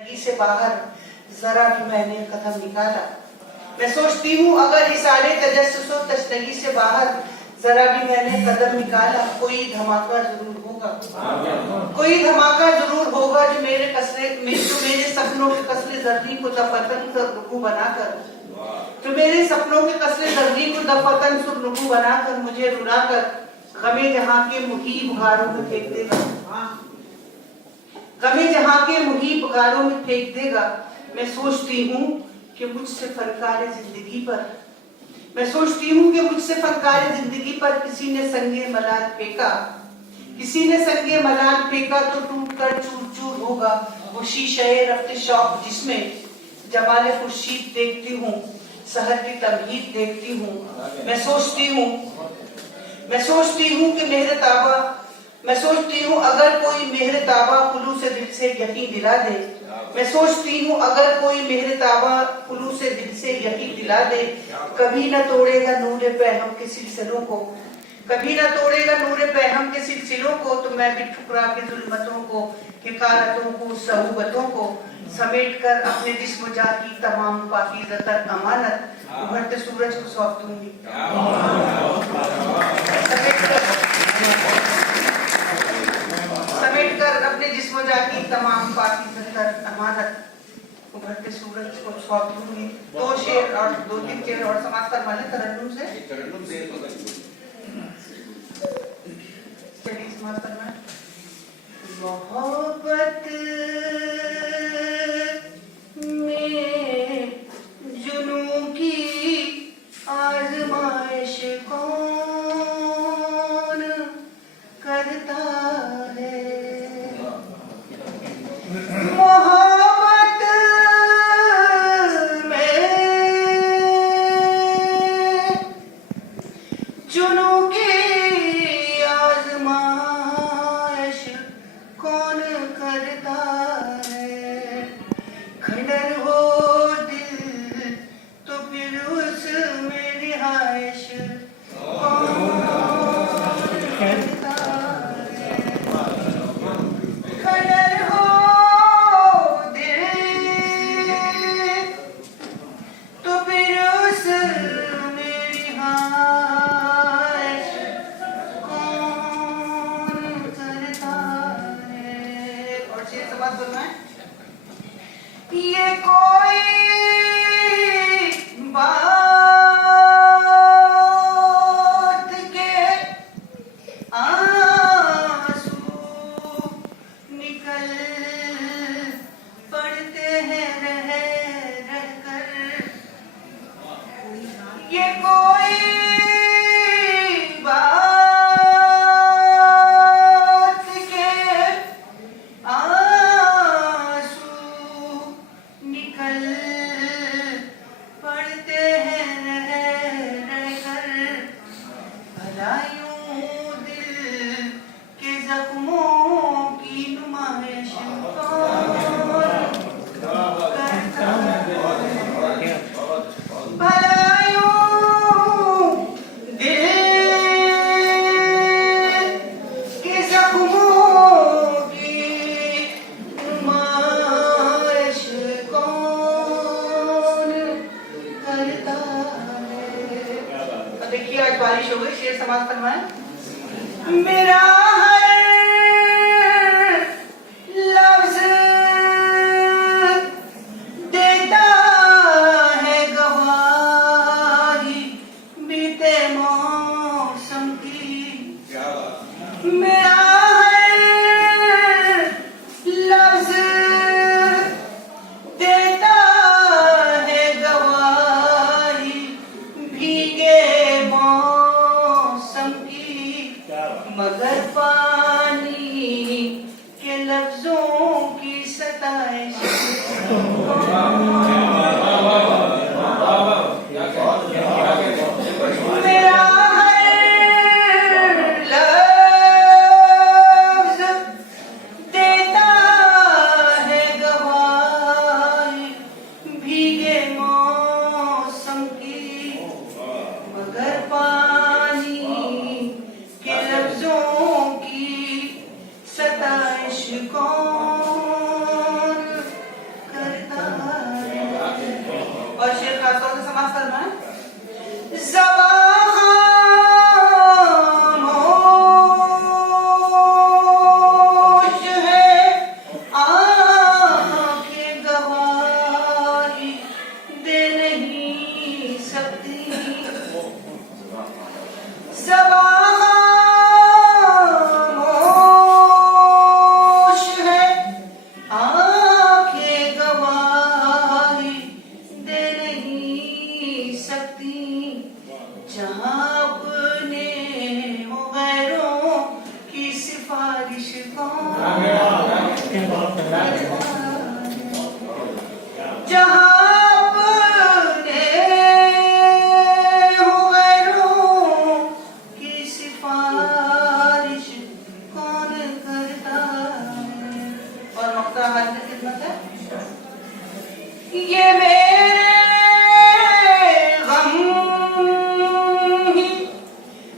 जिंदगी से बाहर जरा भी मैंने कदम निकाला। मैं सोचती हूँ अगर इस आड़े तजस्सुस तशनगी से बाहर जरा भी मैंने कदम निकाला, कोई धमाका जरूर होगा, कोई धमाका जरूर होगा जो मेरे सपनों के कसरे जर्नी को दफतन सुरनगू बनाकर, जो मेरे सपनों के कसरे जर्नी को दफतन सुरनगू बनाकर मुझे रुलाकर गमे जहाँ के मुहीब गारों में फेंक देगा, गमे जहाँ के मुहीब गारों में फेंक देगा। मैं सोचती हूँ कि मुझसे फनकारे जिंदगी पर, मैं सोचती हूँ कि मुझसे फनकारे जिंदगी पर किसी ने संगे मलाल फेंका, किसी ने संगे मलाल फेंका तो टूट कर चूर चूर होगा वो शीशे रफ्ते शौक जिसमें जमाले खुर्शीद देखती हूँ, सहर की तमहीद देखती हूँ। मैं सोचती हूँ कि मेहर ताबा, मैं सोचती हूँ अगर कोई मेहर ताबा कुलू से दिल से यकीन दिला दे, मैं सोचती हूँ अगर कोई मेहर ताबा कुलू से दिल से यकीन दिला दे, कभी न तोड़ेगा नूरे पैगम के सिलसिलों को, कभी न तोड़ेगा नूरे पैगम के सिलसिलों को। तो मैं भी ठुकरा के जुल्मतों को, हिकारतों को, सहूबतों को समेट कर अपने जिस्म जा की तमाम पाकीज़तर अमानत उभरते सूरज को सौंप दूंगी। समेट कर अपने जिस्म जा की तमाम पाकीज़तर अमानत उभरते सूरज को सौंप दूंगी। दो शेर और दो तीन शेर और समाज कर माने तरन्नुम से चलिए समाज करना। मोहब्बत में जुनून की आजमाइश कौन करता है, मोहब्बत में जुनून की आजमाइश कौन करता है। खंडर हो दिल तो फिर उसमें रिहाइश कौन करता है। खंडर हो दिल तो फिर उसमें रिहाइश कौन करता है। और शेर से बात करना है। ये कोई बात के आंसू निकल पड़ते हैं रह रह कर, ये कोई बात के आंसू निकल पड़ते हैं रह रह कर। भला यूं दिल के जख्मों की नुमाइश कौन करता है। भला यूं दिल के जख्मों की नुमाइश कौन करता है। अब देखिए आज बारिश हो गई, शेर समाज फरमाए। मेरा हर लफ्ज देता है गवाही बीते मौसम की, मेरा हर लफ्ज देता है गवाही भीगे मौसम की, मगर पानी के लफ्जों की सताइश मेरा हर लफ्ज देता है गवाही भीगे मौसम की, मगर पानी के लफ्जों की सताइश कौन फरमाएं। ये मेरे गम ही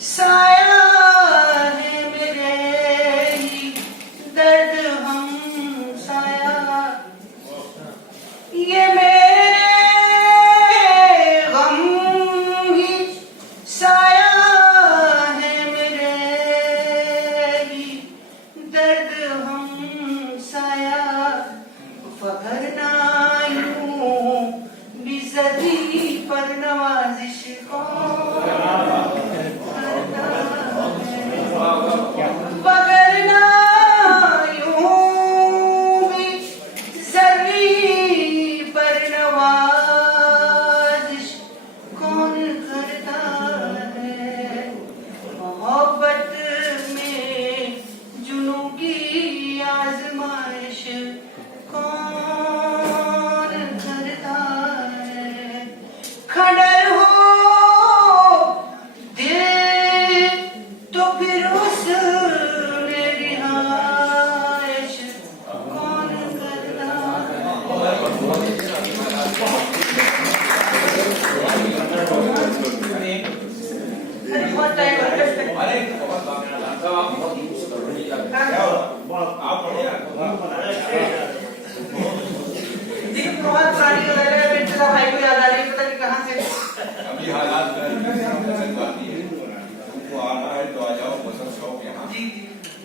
साया है, मेरे ही दर्द हम साया। ये मेरे गम ही साया है, मेरे ही दर्द हम साया। फगरना बिज़दी पर नवाजिश कौन करता है, वगरना यूं भी ज़दी पर नवाजिश कौन करता है। मोहब्बत में जुनू की आज़माइश कौन करता है। खड़र हो दिल तो फिर उसमें रिहाइश कौन करता बहुत प्राणी हो रहा है। बेटा भाई को याद आ रही है, पता नहीं कहाँ से। अभी हालात बाती है, तुमको आना है तो आ जाओ, बसर शौक यहाँ। जी जी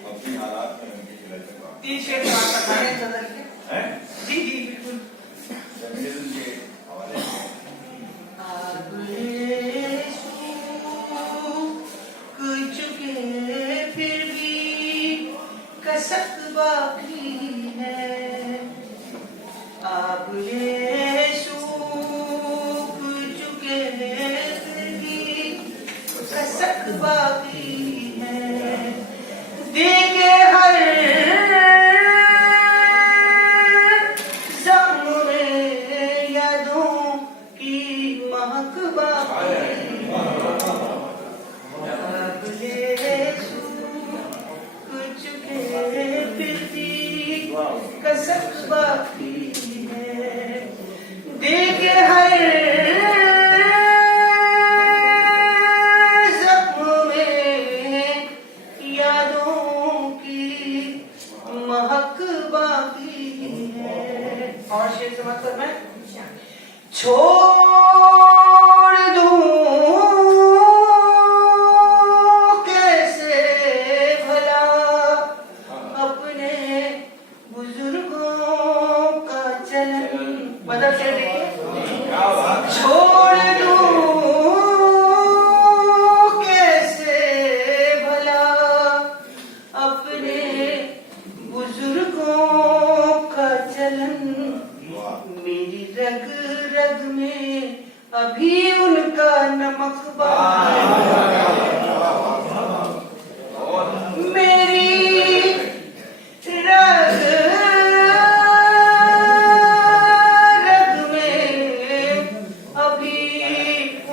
अभी हालात में उनकी खिलाते हैं। 3 शेर बात बताने सदर के। हैं? जी जी बिल्कुल। जमील के हवाले से सूख चुके फिर भी कसक बाकी है। अब ये सूख चुके फिर भी कसक बाकी है। देखे हर ज़ख्म में यादों की महक बाकी है। अब ये सूख चुके फिर भी कसक बाकी है। देखे हर ज़ख्म में यादों की महक बाकी है। और शेर समझ कर मैं छोड़ दूं कैसे भला अपने बुजुर्गों का चलन। मतलब शेर देखिए, छोड़ दूं कैसे भला अपने बुजुर्गों का चलन। मेरी रग रग में अभी उनका नमक बाकी है। मेरी रग रग में अभी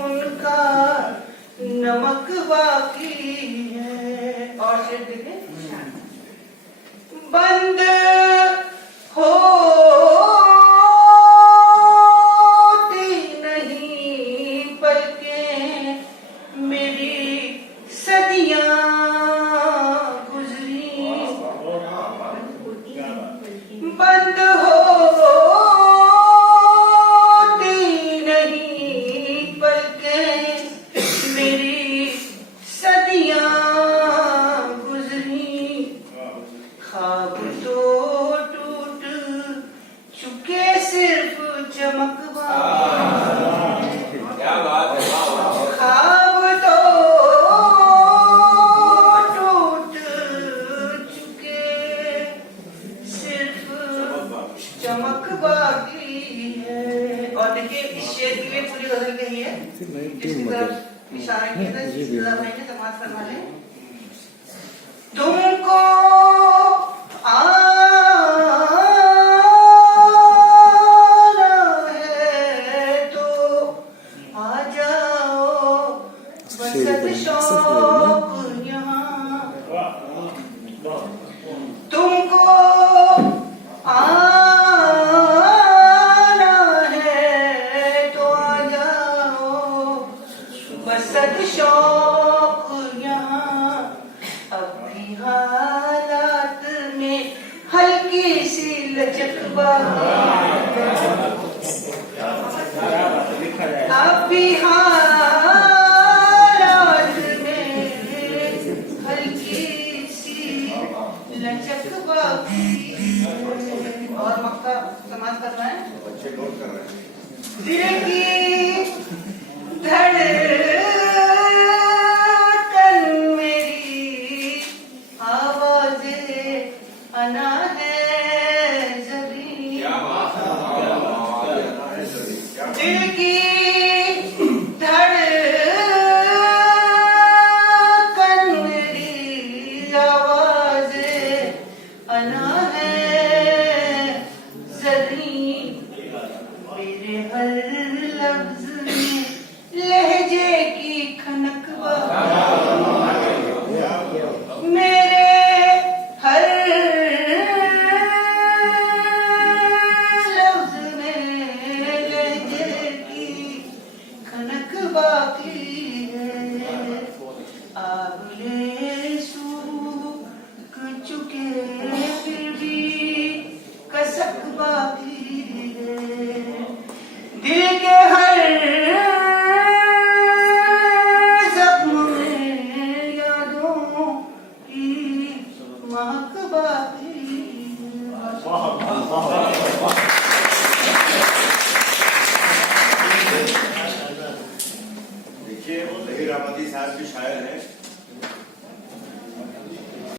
उनका नमक बाकी है। और शेर देखें, बंद होती नहीं पलकें महक बाकी है। और देखिए इस शेर के लिए पूरी गजल कही है, जिसकी तरफ इशारा किया था जिसका भाई ने समाज फरमा ले। तुमको आना है तो आ जाओ, बसत शौक यहाँ। तुमको आना है तो आ जाओ, बसत शौक यहाँ। अब भी हालात में हल्की सी लचक अब भी हालात में हल्की सी लचक बाकी। और मक्का समाज करना है। बच्चे नोट कर रहे हैं। दिल की धड़कन मेरी आवाज़ें अना है जरी। क्या बात है, दिल की धड़कन मेरी आवाज़ें अना है जरी। मेरे हर लफ्ज में लहजे की खनक मेरे हर लफ्ज में लहजे की खनक बाकी है। आगले सूख चुके फिर भी कसक बाकी है। दिल के हर जख्म में यादों की महक बाकी है। देखिए, वो ज़हीर अहमदी साहब की शायर है।